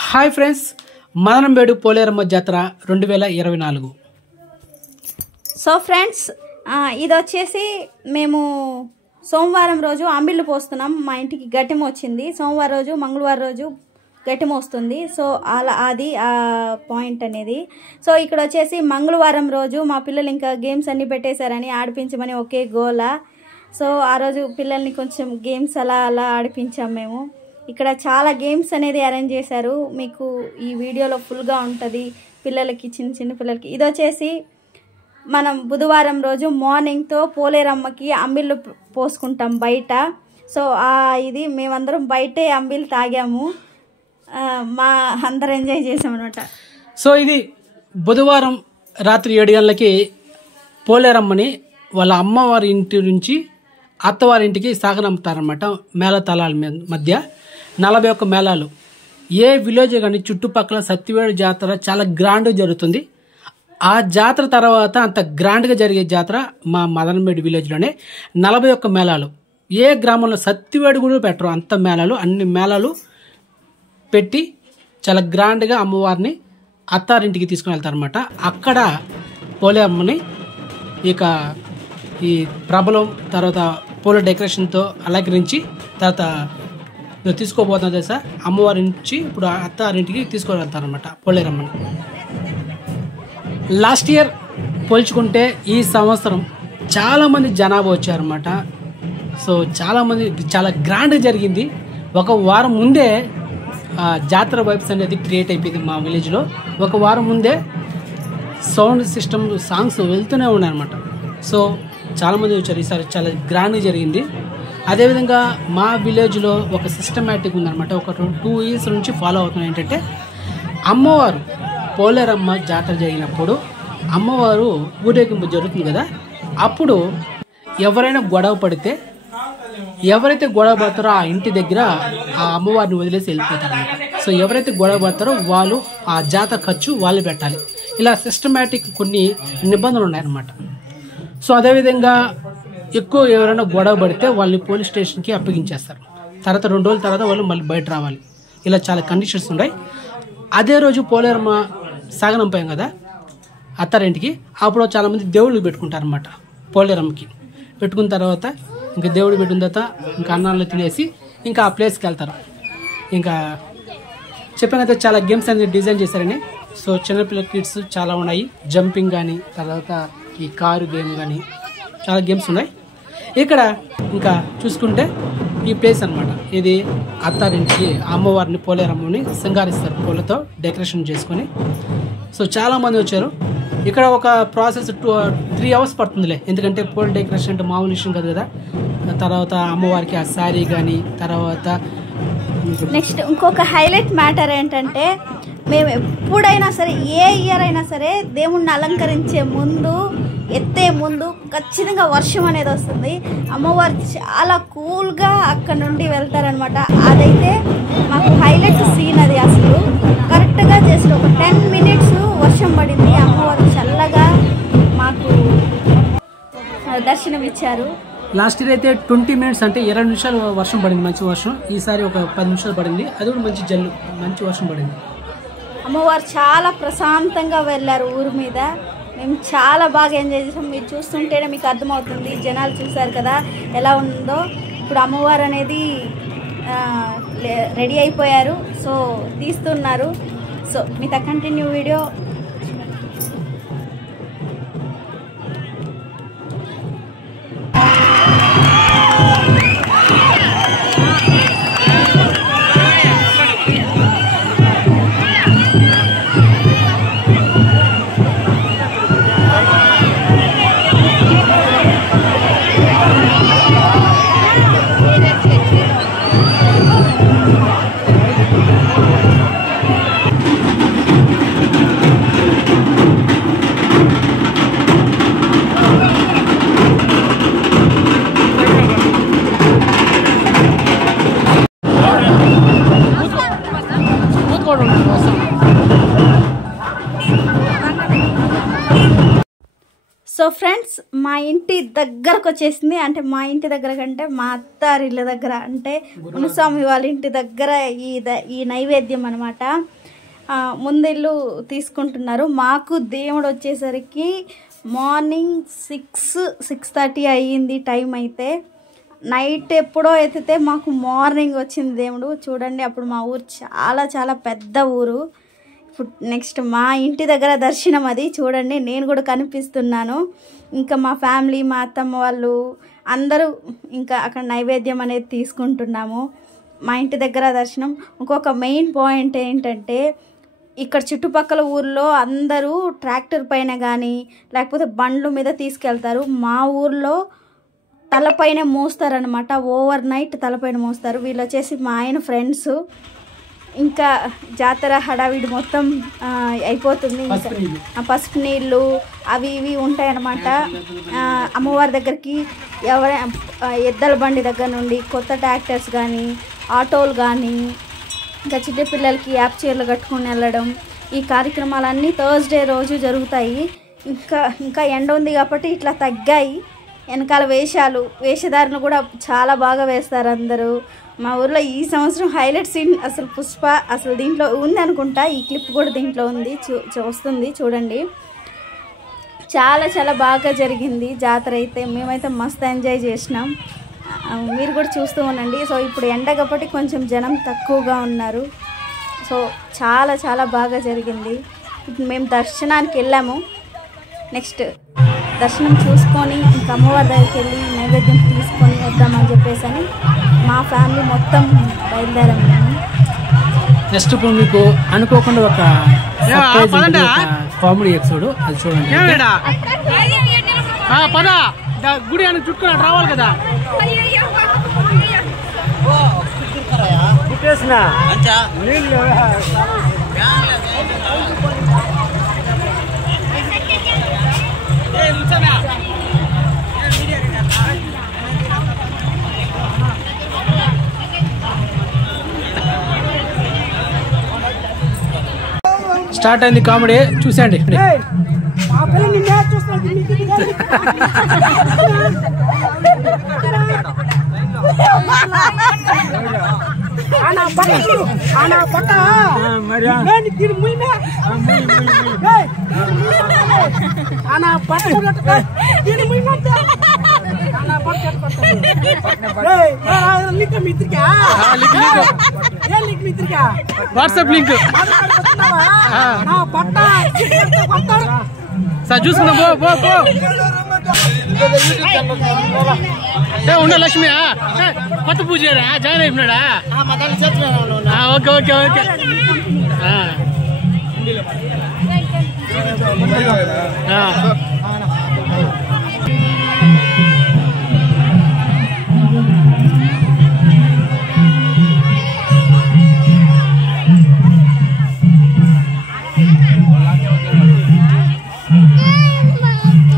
Hi friends, మదనంబేడు Poleramma జాతర 2024. So friends, ఇది వచ్చేసి మేము సోమవారం రోజు అంబిళ్ళు పోస్తున్నాం. మా ఇంటికి గట్టెం వచ్చింది. సోమవారం రోజు, మంగళవారం రోజు గట్టెం వస్తుంది. సో అలా అది ఆ పాయింట్ అనేది. సో ఇక్కడ వచ్చేసి మంగళవారం రోజు మా పిల్లలు ఇంకా గేమ్స్ అన్నీ పెట్టేశారని ఆడిపించమని ఒకే గోల. సో ఆ రోజు పిల్లల్ని కొంచెం గేమ్స్ అలా ఆడిపించాం మేము. ఇక్కడ చాలా గేమ్స్ అనేది అరేంజ్ చేశారు. మీకు ఈ వీడియోలో ఫుల్గా ఉంటుంది. పిల్లలకి, చిన్న పిల్లలకి. ఇది వచ్చేసి మనం బుధవారం రోజు మార్నింగ్తో పోలేరమ్మకి అంబిళ్ళు పోసుకుంటాం బయట. సో ఇది మేమందరం బయటే అంబిళ్ళు తాగాము. మా అందరం ఎంజాయ్ చేసాం అనమాట. సో ఇది బుధవారం రాత్రి 7 గంటలకి పోలేరమ్మని వాళ్ళ అమ్మవారి ఇంటి నుంచి అత్తవారింటికి సాగనంపుతారనమాట. మేళతాళాల మధ్య 41 మేళాలు. ఏ విలేజ్ కానీ చుట్టుపక్కల సత్తివేడు జాతర చాలా గ్రాండ్గా జరుగుతుంది. ఆ జాతర తర్వాత అంత గ్రాండ్గా జరిగే జాతర మా మదనంబేడు విలేజ్లోనే 41 మేళాలు. ఏ గ్రామంలో సత్తివేడు కూడా పెట్టరు అంత మేళాలు. అన్ని మేళాలు పెట్టి చాలా గ్రాండ్గా అమ్మవారిని అత్తారింటికి తీసుకుని వెళ్తారనమాట. అక్కడ పోలేరమ్మని ఇక ఈ ప్రభలం తర్వాత పూల డెకరేషన్తో అలంకరించి తర్వాత తీసుకోబోతున్నా సార్ అమ్మవారి నుంచి ఇప్పుడు అత్తారింటికి తీసుకొని వెళ్తారనమాట పోలేరమ్మని. లాస్ట్ ఇయర్ పోల్చుకుంటే ఈ సంవత్సరం చాలామంది జనాభా వచ్చారన్నమాట. సో చాలామంది చాలా గ్రాండ్గా జరిగింది. ఒక వారం ముందే జాతర వైబ్స్ అనేది క్రియేట్ అయిపోయింది మా విలేజ్లో. ఒక వారం ముందే సౌండ్ సిస్టమ్ సాంగ్స్ వెళ్తూనే ఉన్నాయన్నమాట. సో చాలామంది వచ్చారు. ఈసారి చాలా గ్రాండ్గా జరిగింది. అదేవిధంగా మా విలేజ్లో ఒక సిస్టమేటిక్ ఉందన్నమాట. ఒక 2 years నుంచి ఫాలో అవుతున్నాయి. ఏంటంటే అమ్మవారు పోలేరమ్మ జాతర జరిగినప్పుడు అమ్మవారు ఊరేగింపు జరుగుతుంది కదా, అప్పుడు ఎవరైనా గొడవ పడితే ఎవరైతే గొడవ పడతారో ఆ ఇంటి దగ్గర ఆ అమ్మవారిని వదిలేసి వెళ్ళిపోతారన్నమాట. సో ఎవరైతే గొడవ పడతారో వాళ్ళు ఆ జాతర ఖర్చు వాళ్ళు పెట్టాలి. ఇలా సిస్టమేటిక్ కొన్ని నిబంధనలు ఉన్నాయన్నమాట. సో అదేవిధంగా ఎక్కువ ఎవరైనా గొడవ పడితే వాళ్ళని పోలీస్ స్టేషన్కి అప్పగించేస్తారు. తర్వాత 2 రోజుల తర్వాత వాళ్ళు మళ్ళీ బయట రావాలి. ఇలా చాలా కండిషన్స్ ఉన్నాయి. అదే రోజు పోలేరమ్మ సాగనంపాం కదా అత్తారింటికి, అప్పుడు చాలామంది దేవుళ్ళు పెట్టుకుంటారన్నమాట. పోలేరమ్మకి పెట్టుకున్న తర్వాత ఇంకా దేవుడు పెట్టిన తర్వాత ఇంకా అన్నాలు తినేసి ఇంకా ఆ ప్లేస్కి వెళ్తారు. ఇంకా చెప్పినైతే చాలా గేమ్స్ అనేది డిజైన్ చేశారని. సో చిన్నపిల్లల కిడ్స్ చాలా ఉన్నాయి. జంపింగ్ కానీ తర్వాత ఈ కారు గేమ్ కానీ చాలా గేమ్స్ ఉన్నాయి. ఇక్కడ ఇంకా చూసుకుంటే ఈ ప్లేస్ అనమాట. ఇది అత్తారింటికి అమ్మవారిని పోలేరమ్మని సింగారిస్తారు పూలతో డెకరేషన్ చేసుకొని. సో చాలామంది వచ్చారు. ఇక్కడ ఒక ప్రాసెస్ 3 hours పడుతుందిలే, ఎందుకంటే పూల డెకరేషన్ అంటే మామూలు విషయం కాదు కదా. తర్వాత అమ్మవారికి ఆ శారీ కానీ తర్వాత నెక్స్ట్ ఇంకొక హైలైట్ మ్యాటర్ ఏంటంటే మేము ఎప్పుడైనా సరే ఏ ఇయర్ అయినా సరే దేవుణ్ణి అలంకరించే ముందు ఎత్తే ముందు ఖచ్చితంగా వర్షం అనేది వస్తుంది. అమ్మవారు చాలా కూల్గా అక్కడ నుండి వెళ్తారనమాట. అదైతే మాకు హైలైట్ సీన్. అది అసలు కరెక్ట్గా చేసిన ఒక 10 minutes వర్షం పడింది. అమ్మవారు చల్లగా మాకు దర్శనం ఇచ్చారు. లాస్ట్ ఇయర్ అయితే 20 minutes అంటే 20 నిమిషాలు వర్షం పడింది, మంచి వర్షం. ఈసారి ఒక 10 నిమిషాలు పడింది, అది కూడా మంచి జల్లు, మంచి వర్షం పడింది. అమ్మవారు చాలా ప్రశాంతంగా వెళ్ళారు ఊరి మీద. మేము చాలా బాగా ఎంజాయ్ చేసాం. మీరు చూస్తుంటేనే మీకు అర్థమవుతుంది. జనాలు చూసారు కదా ఎలా ఉందో. ఇప్పుడు అమ్మవారు అనేది రెడీ అయిపోయారు. సో తీస్తున్నారు. సో మీతో continue video. So so friends, మా ఇంటి దగ్గరకు వచ్చేసింది. అంటే మా ఇంటి దగ్గర కంటే మా అత్తారిళ్ళ దగ్గర, అంటే మునుస్వామి వాళ్ళ ఇంటి దగ్గర ఈ నైవేద్యం అనమాట. ముందిల్లు తీసుకుంటున్నారు. మాకు దేవుడు వచ్చేసరికి మార్నింగ్ 6:30 అయ్యింది టైం. అయితే నైట్ ఎప్పుడో ఎత్తితే మాకు మార్నింగ్ వచ్చింది దేవుడు. చూడండి, అప్పుడు మా ఊరు చాలా చాలా పెద్ద ఊరు. ఇప్పుడు నెక్స్ట్ మా ఇంటి దగ్గర దర్శనం అది. చూడండి, నేను కూడా కనిపిస్తున్నాను. ఇంకా మా ఫ్యామిలీ, మా అత్తమ్మ వాళ్ళు అందరూ ఇంకా అక్కడ నైవేద్యం అనేది తీసుకుంటున్నాము. మా ఇంటి దగ్గర దర్శనం. ఇంకొక మెయిన్ పాయింట్ ఏంటంటే, ఇక్కడ చుట్టుపక్కల ఊర్లో అందరూ ట్రాక్టర్ పైన కానీ లేకపోతే బండ్ల మీద తీసుకెళ్తారు. మా ఊర్లో తలపైన మోస్తారనమాట. ఓవర్ నైట్ తలపైన మోస్తారు. వీళ్ళు వచ్చేసి మా ఆయన ఫ్రెండ్స్. ఇంకా జాతర హడావిడి మొత్తం అయిపోతుంది. ఇంకా పసుపు నీళ్ళు అవి ఇవి ఉంటాయన్నమాట. అమ్మవారి దగ్గరికి ఎద్దల బండి దగ్గర నుండి కొత్త ట్రాక్టర్స్ కానీ ఆటోలు కానీ ఇంకా చిన్న పిల్లలకి యాప్ చీరలు కట్టుకుని వెళ్ళడం, ఈ కార్యక్రమాలన్నీ థర్స్డే రోజు జరుగుతాయి. ఇంకా ఎండ ఉంది కాబట్టి ఇట్లా తగ్గాయి. వెనకాల వేషధారణ కూడా చాలా బాగా వేస్తారు అందరూ. మా ఊర్లో ఈ సంవత్సరం హైలైట్ సీన్ అసలు పుష్ప అసలు దీంట్లో ఉంది అనుకుంటా. ఈ క్లిప్ కూడా దీంట్లో ఉంది, వస్తుంది చూడండి. చాలా చాలా బాగా జరిగింది జాతర అయితే. మేమైతే మస్తు ఎంజాయ్ చేసినాం. మీరు కూడా చూస్తూ ఉండండి. సో ఇప్పుడు ఎండ కాబట్టి కొంచెం జనం తక్కువగా ఉన్నారు. సో చాలా చాలా బాగా జరిగింది. ఇప్పుడు మేము దర్శనానికి వెళ్ళాము. నెక్స్ట్ దర్శనం చూసుకొని ఇంకా అమ్మవారి దగ్గరికి వెళ్ళి నైవేద్యం తీసుకొని వద్దామని చెప్పేసి అని మా ఫ్యామిలీ మొత్తం బయలుదేరాము. నెక్స్ట్ ఇప్పుడు మీకు అనుకోకుండా ఒక కామెడీ ఎపిసోడ్, అది చూడండి. గుడి అని చుట్టుకుని రావాలి కదా. స్టార్ట్ అయింది కామెడీ, చూసండి. వాట్సాప్ లింక్ సార్ చూసుకుందాం. ఉండ లక్ష్మి కొత్త పూజ జాయిన్ అయిపోయినాడా? Okay okay okay.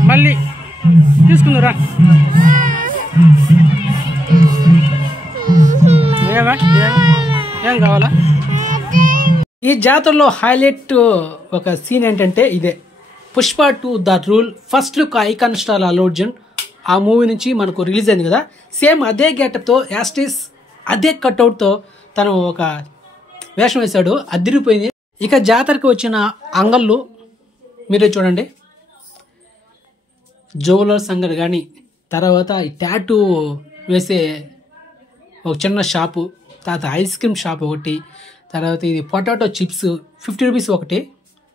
మళ్ళీ తీసుకుందరా. ఏం కావాలా? ఈ జాతరలో హైలైట్ ఒక సీన్ ఏంటంటే ఇదే, Pushpa 2 the rule first look icon star Allu Arjun. ఆ మూవీ నుంచి మనకు రిలీజ్ అయింది కదా. సేమ్ అదే గెటప్తో యాస్టిస్ అదే కట్అవుట్తో తను ఒక వేషం వేశాడు, అదిరిపోయింది. ఇక జాతరకి వచ్చిన అంగళ్ళు మీరే చూడండి. జ్యువెలర్స్ అంగడి కానీ, తర్వాత ఈ టాటూ వేసే ఒక చిన్న షాపు, తర్వాత ఐస్ క్రీమ్ షాప్ ఒకటి, తర్వాత ఇది పొటాటో చిప్స్ 50 రూపీస్ ఒకటి,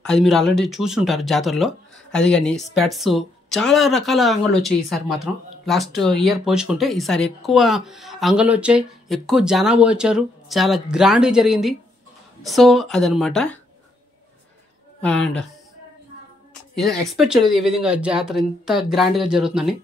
అది మీరు ఆల్రెడీ చూసుంటారు జాతరలో. అది కానీ స్పెట్స్, చాలా రకాల అంగళ్ళు వచ్చాయి ఈసారి మాత్రం. లాస్ట్ ఇయర్ పోల్చుకుంటే ఈసారి ఎక్కువ అంగళ్ళు వచ్చాయి, ఎక్కువ జనాభా వచ్చారు, చాలా గ్రాండ్గా జరిగింది. సో అదనమాట. అండ్ ఎక్స్పెక్ట్ చేయలేదు ఈ విధంగా జాతర ఇంత గ్రాండ్గా జరుగుతుందని.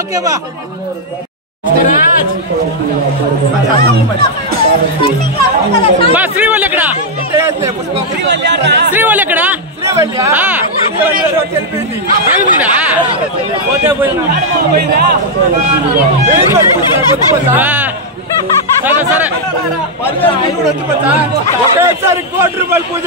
ఓకే బా. శ్రీవల్లి ఎక్కడ శ్రీవల్లి ఎక్కడ సరే సరే ఒకేసారి ₹1,00,00,000 పూజ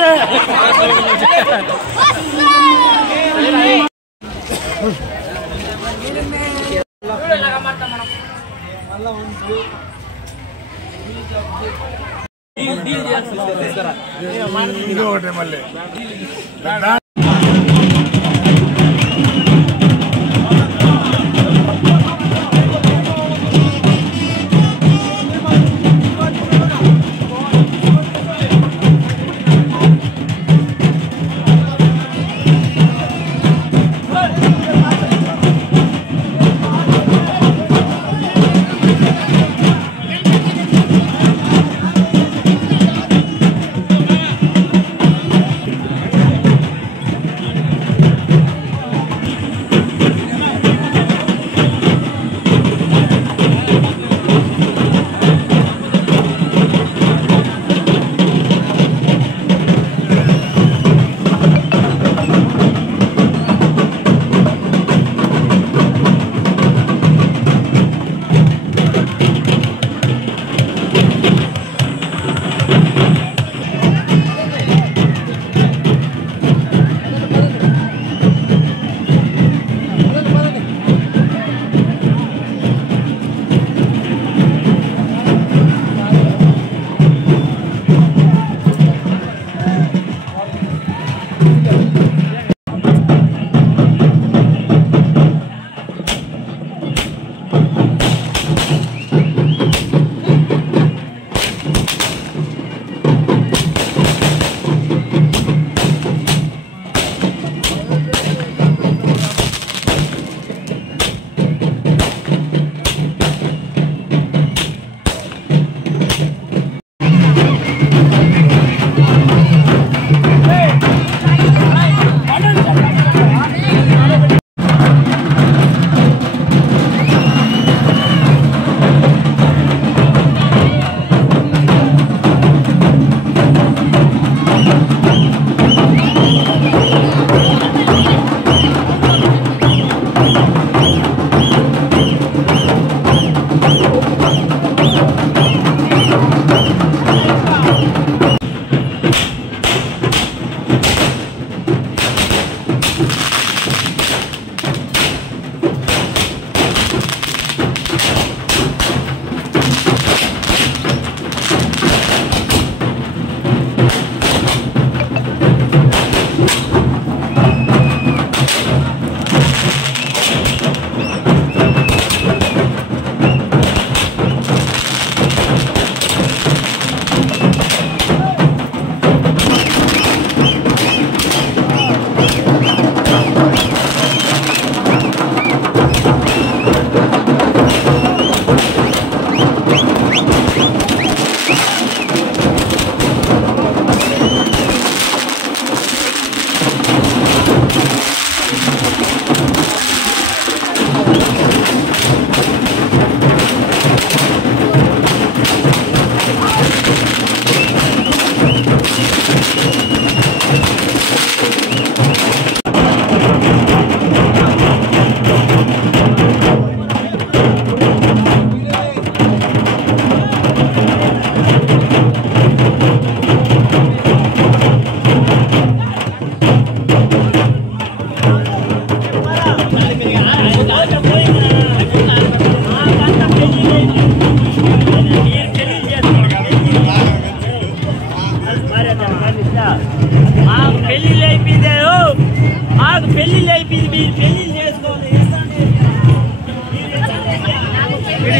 ఇది ఒకటి మళ్ళీ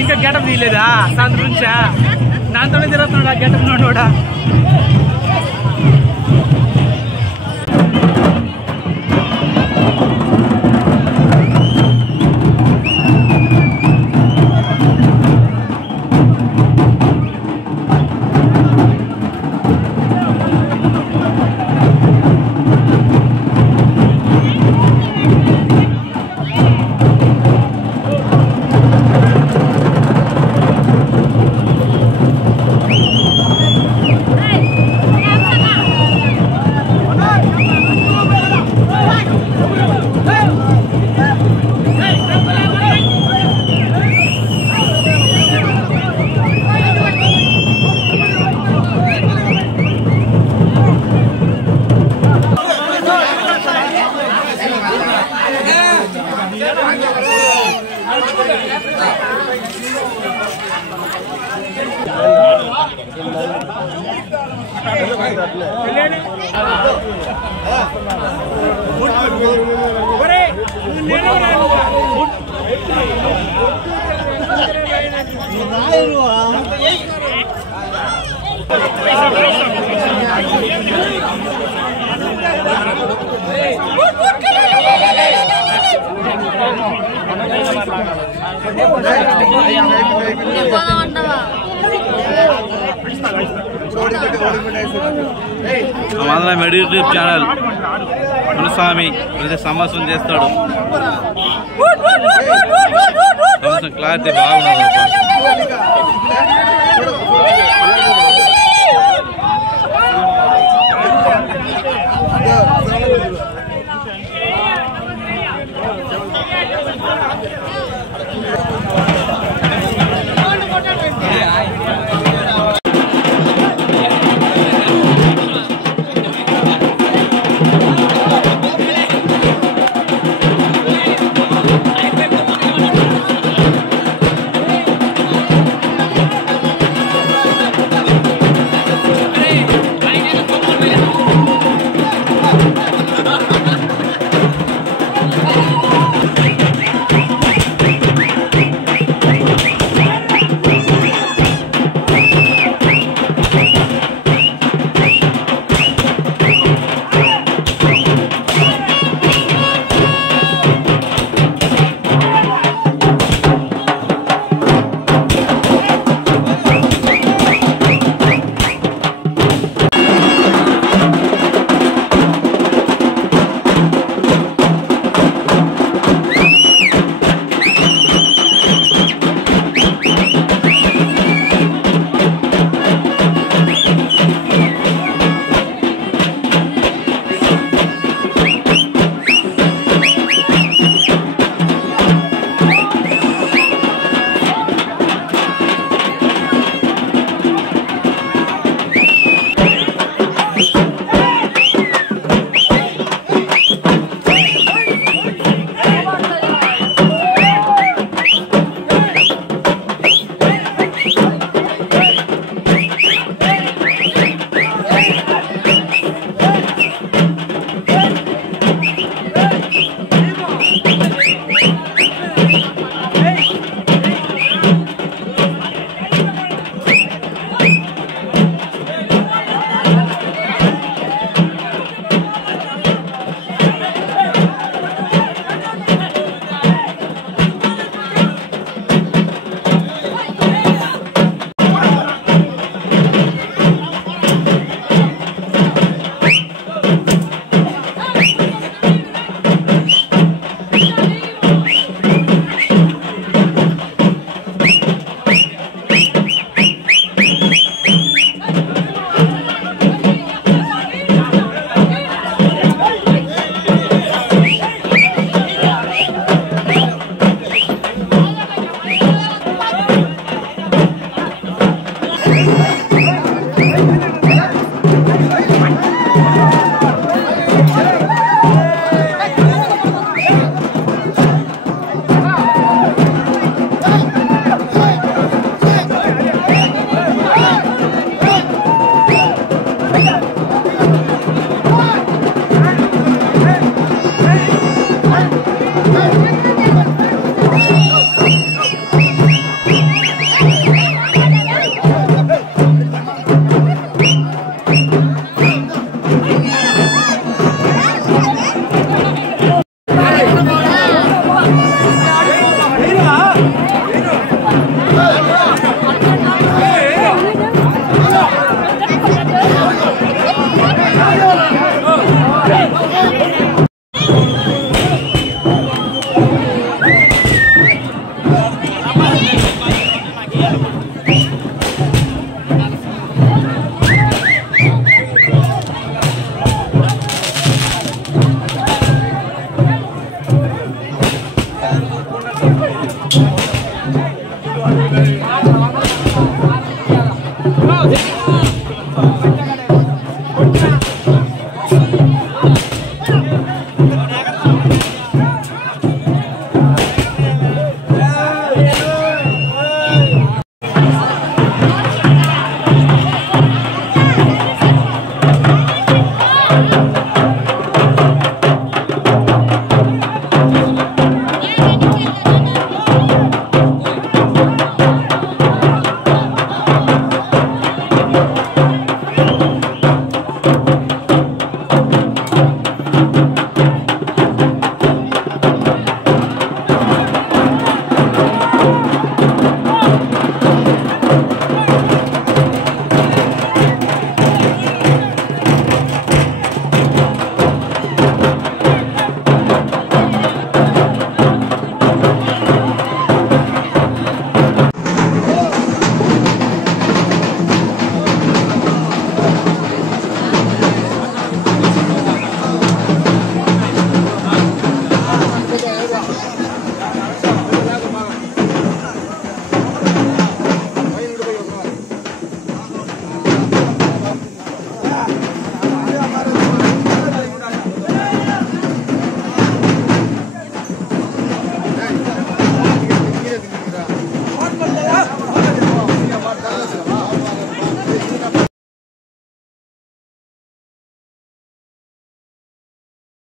ఇంకా గెటప్ తీయలేదా సాయంత్రం నుంచా నాతోనే తిరుగుతున్నాడు గెటప్ నోడా మెడి యూట్యూబ్ ఛానల్ మునుస్వామి ప్రతి సంవత్సరం చేస్తాడు. సంవత్సరం క్లారిటీ బాగున్నది. బాయ్.